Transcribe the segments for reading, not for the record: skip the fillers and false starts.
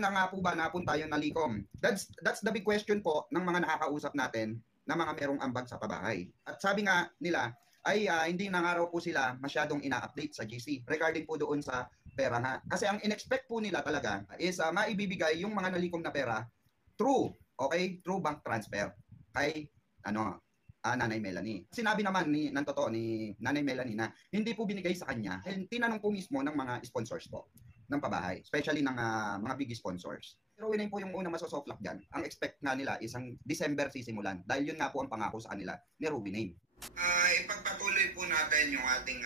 saan na nga po ba napunta yung nalikom? That's the big question po ng mga nakakausap natin na mga merong ambag sa pabahay. At sabi nga nila ay hindi na nga raw po sila masyadong ina-update sa GC regarding po doon sa pera nga. Kasi ang in-expect po nila talaga is maibibigay yung mga nalikom na pera through bank transfer kay Nanay Melanie. Sinabi naman ng totoo ni Nanay Melanie na hindi po binigay sa kanya. Tinanong po mismo ng mga sponsors po ng pabahay, especially ng mga big sponsors. Pero yun po yung unang masosoft lock dyan. Ang expect nga nila isang December sisimulan dahil yun nga po ang pangako sa kanila ni Ruby Name. Ipagpatuloy po natin yung ating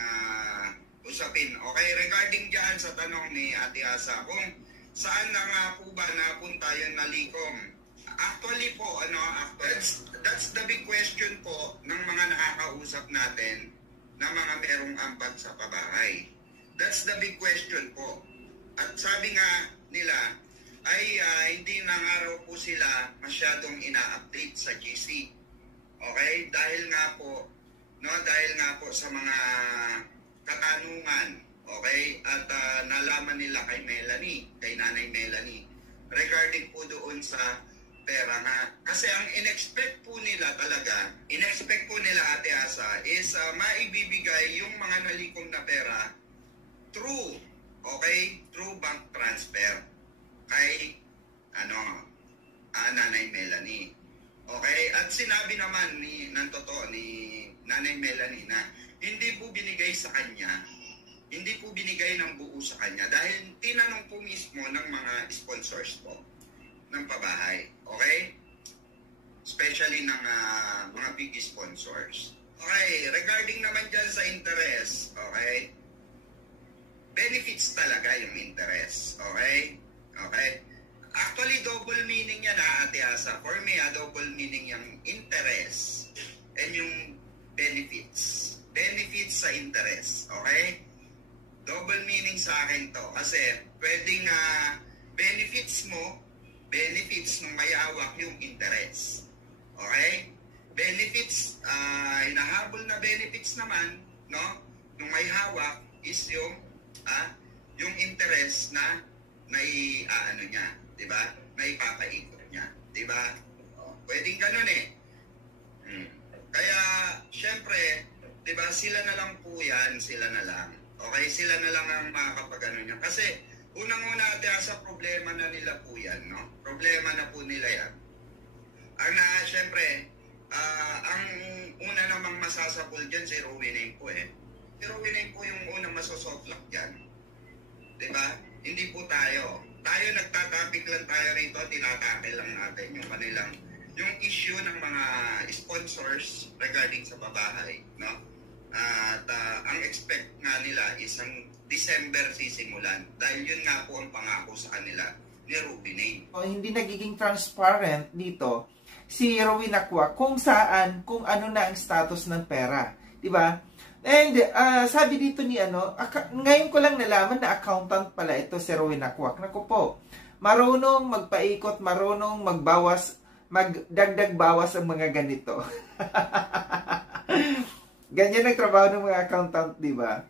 usapin. Okay, regarding dyan sa tanong ni Ate Asa, kung saan na nga po ba napunta yung nalikom? Actually po, that's the big question po ng mga nakakausap natin na mga merong ambag sa pabahay. That's the big question po. At sabi nga nila, ay hindi na nga raw po sila masyadong ina-update sa GC. Okay? Dahil nga po sa mga katanungan, okay? At nalaman nila kay Nanay Melanie, regarding po doon sa pera nga. Kasi ang in-expect po nila Ate Asa, is maibibigay yung mga nalikom na pera through bank transfer kay Nanay Melanie. Okay? At sinabi naman ng totoo ni Nanay Melanie na hindi po binigay sa kanya, hindi po binigay ng buo sa kanya dahil tinanong po mismo ng mga sponsors po ng pabahay. Okay? Especially ng mga big sponsors. Okay, regarding naman dyan sa interest, okay? Benefits talaga yung interest, okay? Okay? Actually, double meaning yan Ate Asa. For me, double meaning yung interest and yung benefits. Benefits sa interest, okay? Double meaning sa akin to. Kasi pwedeng benefits nung may hawak yung interest. Okay? Benefits, hinahabol na benefits naman, no? Nung may hawak is yung interest na niya, di ba? Naipapaikot niya, di ba? Pwedeng ganun eh. Kaya, syempre, di ba, sila na lang po yan, sila na lang. Okay, sila na lang ang makakapag-ano niya. Kasi, unang-una sa problema na nila po yan, no? Problema na po nila yan. Syempre, ang una namang masasapul dyan si Rowena po eh. Si Rowena po yung unang masosoftlock dyan. Diba? Hindi po tayo. Tayo nagtatapik lang tayo rito, tinatapil lang natin yung issue ng mga sponsors regarding sa babahay, no? At ang expect nga nila is ang December sisimulan dahil yun nga po ang pangako sa kanila ni Ruby Name. Hindi nagiging transparent dito si Rowena Kwak kung ano na ang status ng pera, di ba? And sabi dito ni ngayon ko lang nalaman na accountant pala ito si Rowena Kwak. Naku po, marunong magpaikot, marunong magdagdag bawas ang mga ganito. Ganyan ang trabaho ng mga accountant, di ba?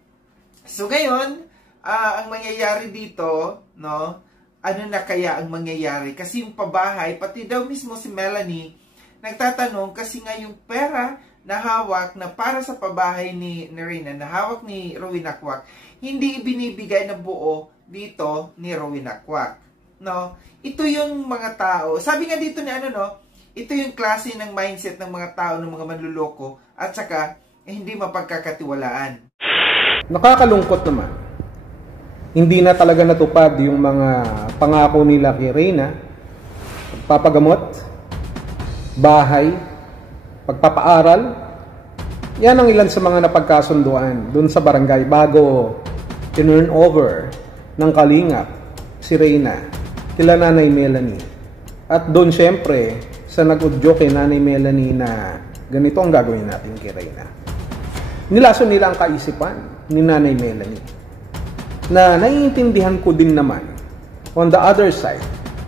So ngayon, ang mangyayari dito, no? Ano na kaya ang mangyayari? Kasi yung pabahay, pati daw mismo si Melanie, nagtatanong kasi nga yung pera na hawak na para sa pabahay ni Reyna, na hawak ni Rowena Kwak, hindi ibinibigay na buo dito ni Rowena Kwak. No? Ito yung mga tao. Sabi nga dito ni ito yung klase ng mindset ng mga tao, ng mga manluloko, at saka hindi mapagkakatiwalaan. Nakakalungkot naman. Hindi na talaga natupad yung mga pangako nila kay Reyna. Pagpapagamot, bahay, pagpapaaral. Yan ang ilan sa mga napagkasunduan dun sa barangay bago turn over ng kalingap si Reyna kila Nanay Melanie. At doon syempre sa nag-udyo kay Nanay Melanie na ganito ang gagawin natin kay Reyna. Nilason nila ang kaisipan ni Nanay Melanie na naiintindihan ko din naman on the other side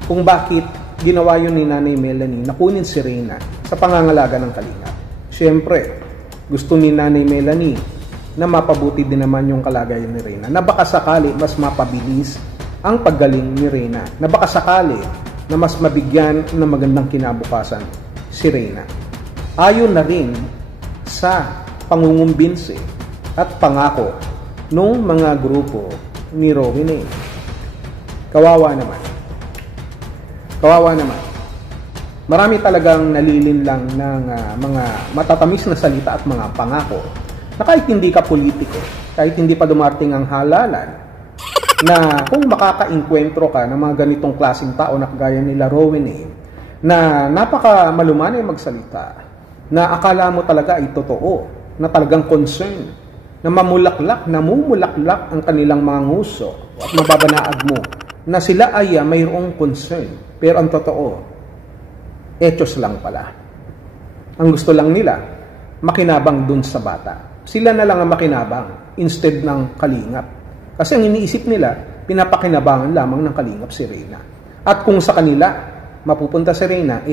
kung bakit ginawa yun ni Nanay Melanie na kunin si Reyna sa pangangalaga ng kalingap. Siyempre, gusto ni Nanay Melanie na mapabuti din naman yung kalagayan ni Reyna na baka sakali mas mapabilis ang paggaling ni Reyna na baka sakali na mas mabigyan ng magandang kinabukasan si Reyna. Ayon na rin sa pangungumbinsi at pangako nung mga grupo ni Rowena. Kawawa naman. Kawawa naman. Marami talagang nalilinlang ng mga matatamis na salita at mga pangako na kahit hindi ka politiko, kahit hindi pa dumating ang halalan, na kung makaka-inkwentro ka ng mga ganitong klaseng tao na kagaya nila Rowena, na napaka malumanay magsalita, na akala mo talaga ay totoo, na talagang concern, na namumulaklak ang kanilang mga nguso at mababanaag mo na sila ay mayroong concern. Pero ang totoo, etos lang pala. Ang gusto lang nila, makinabang dun sa bata. Sila na lang ang makinabang instead ng kalingap. Kasi ang iniisip nila, pinapakinabangan lamang ng kalingap si Reyna. At kung sa kanila, mapupunta si Reyna,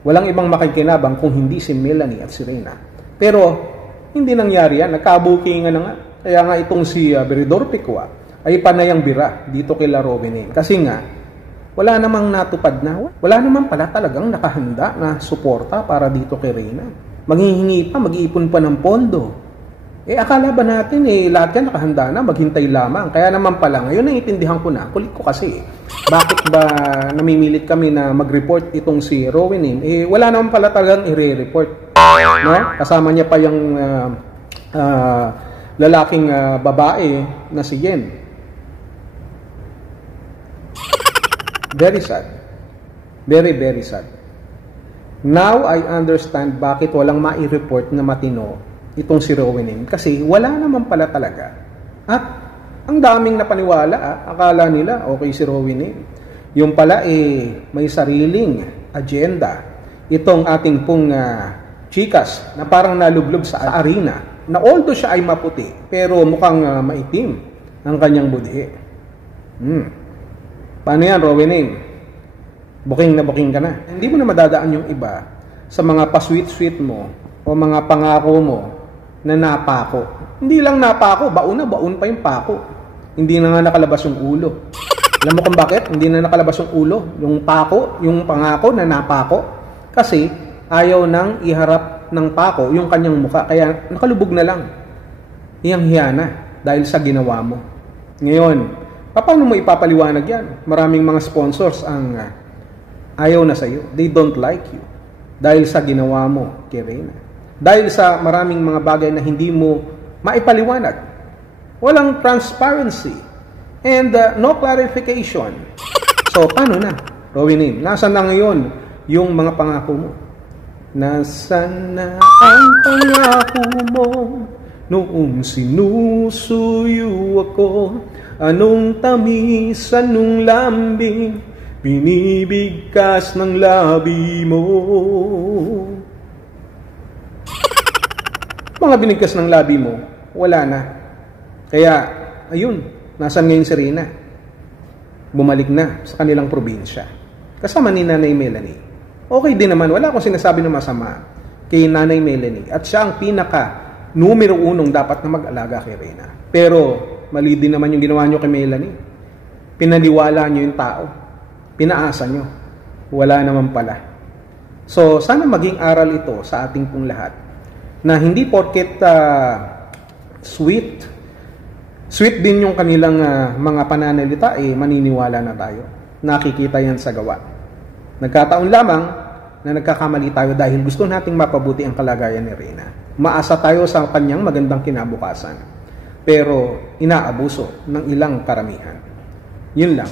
walang ibang makikinabang kung hindi si Melanie at si Reyna. Pero, hindi nangyari yan. Nagkabukingan na nga. Kaya nga itong si Beridor Picua ay panayang bira dito kay Rowena. Kasi nga, wala namang natupad na. Wala naman pala talagang nakahanda na suporta para dito kay Reyna. Maghihingi pa, mag-iipon pa ng pondo. Akala ba natin lahat yan nakahanda na, maghintay lamang. Kaya naman pala, ngayon naiintindihan ko na, kulit ko kasi. Bakit ba namimilit kami na mag-report itong si Rowena? Wala naman pala talagang i-report. No? Kasama niya pa yung lalaking babae na si Yen. Very sad. Very, very sad. Now, I understand bakit walang mai-report na matino itong si Rowena. Kasi wala naman pala talaga. At ang daming napaniwala. Akala nila, okay si Rowena. Yung pala, may sariling agenda. Itong ating pong chikas na parang nalublob sa arena. Na although siya ay maputi, pero mukhang maitim ang kanyang budhi. Paano yan, Rowena? Booking na booking ka na. Hindi mo na madadaan yung iba sa mga pa-sweet-sweet mo o mga pangako mo na napako. Hindi lang napako, baon na baon pa yung pako. Hindi na nga nakalabas yung ulo. Alam mo kung bakit? Hindi na nakalabas yung ulo, yung pako, yung pangako na napako. Kasi ayaw nang iharap ng pako yung kanyang muka. Kaya nakalubog na lang. Hiyang-hiya na dahil sa ginawa mo. Ngayon, paano mo ipapaliwanag yan? Maraming mga sponsors ang ayaw na sa'yo. They don't like you. Dahil sa ginawa mo kay Reyna. Dahil sa maraming mga bagay na hindi mo maipaliwanag. Walang transparency. And no clarification. So, paano na? Rowena, nasaan na ngayon yung mga pangako mo? Nasaan na ang pangako mo? Noong sinusuyo ako, anong tamis, anong lambing, binibigkas ng labi mo. Mga binigkas ng labi mo, wala na. Kaya, ayun, nasaan ngayon si Reyna? Bumalik na sa kanilang probinsya. Kasama ni Nanay Melanie. Okay din naman, wala akong sinasabi na masama kay Nanay Melanie. At siya ang numero 1 dapat na mag-alaga kay Reyna. Pero, mali din naman yung ginawa nyo kay Melanie. Pinaniwala nyo yung tao. Pinaasa nyo. Wala naman pala. So, sana maging aral ito sa ating pong lahat. Na hindi porket sweet din yung kanilang mga pananalita, maniniwala na tayo. Nakikita yan sa gawa. Nagkataon lamang na nagkakamali tayo dahil gusto nating mapabuti ang kalagayan ni Reyna. Maasa tayo sa kanyang magandang kinabukasan. Pero inaabuso ng ilang karamihan. Yun lang.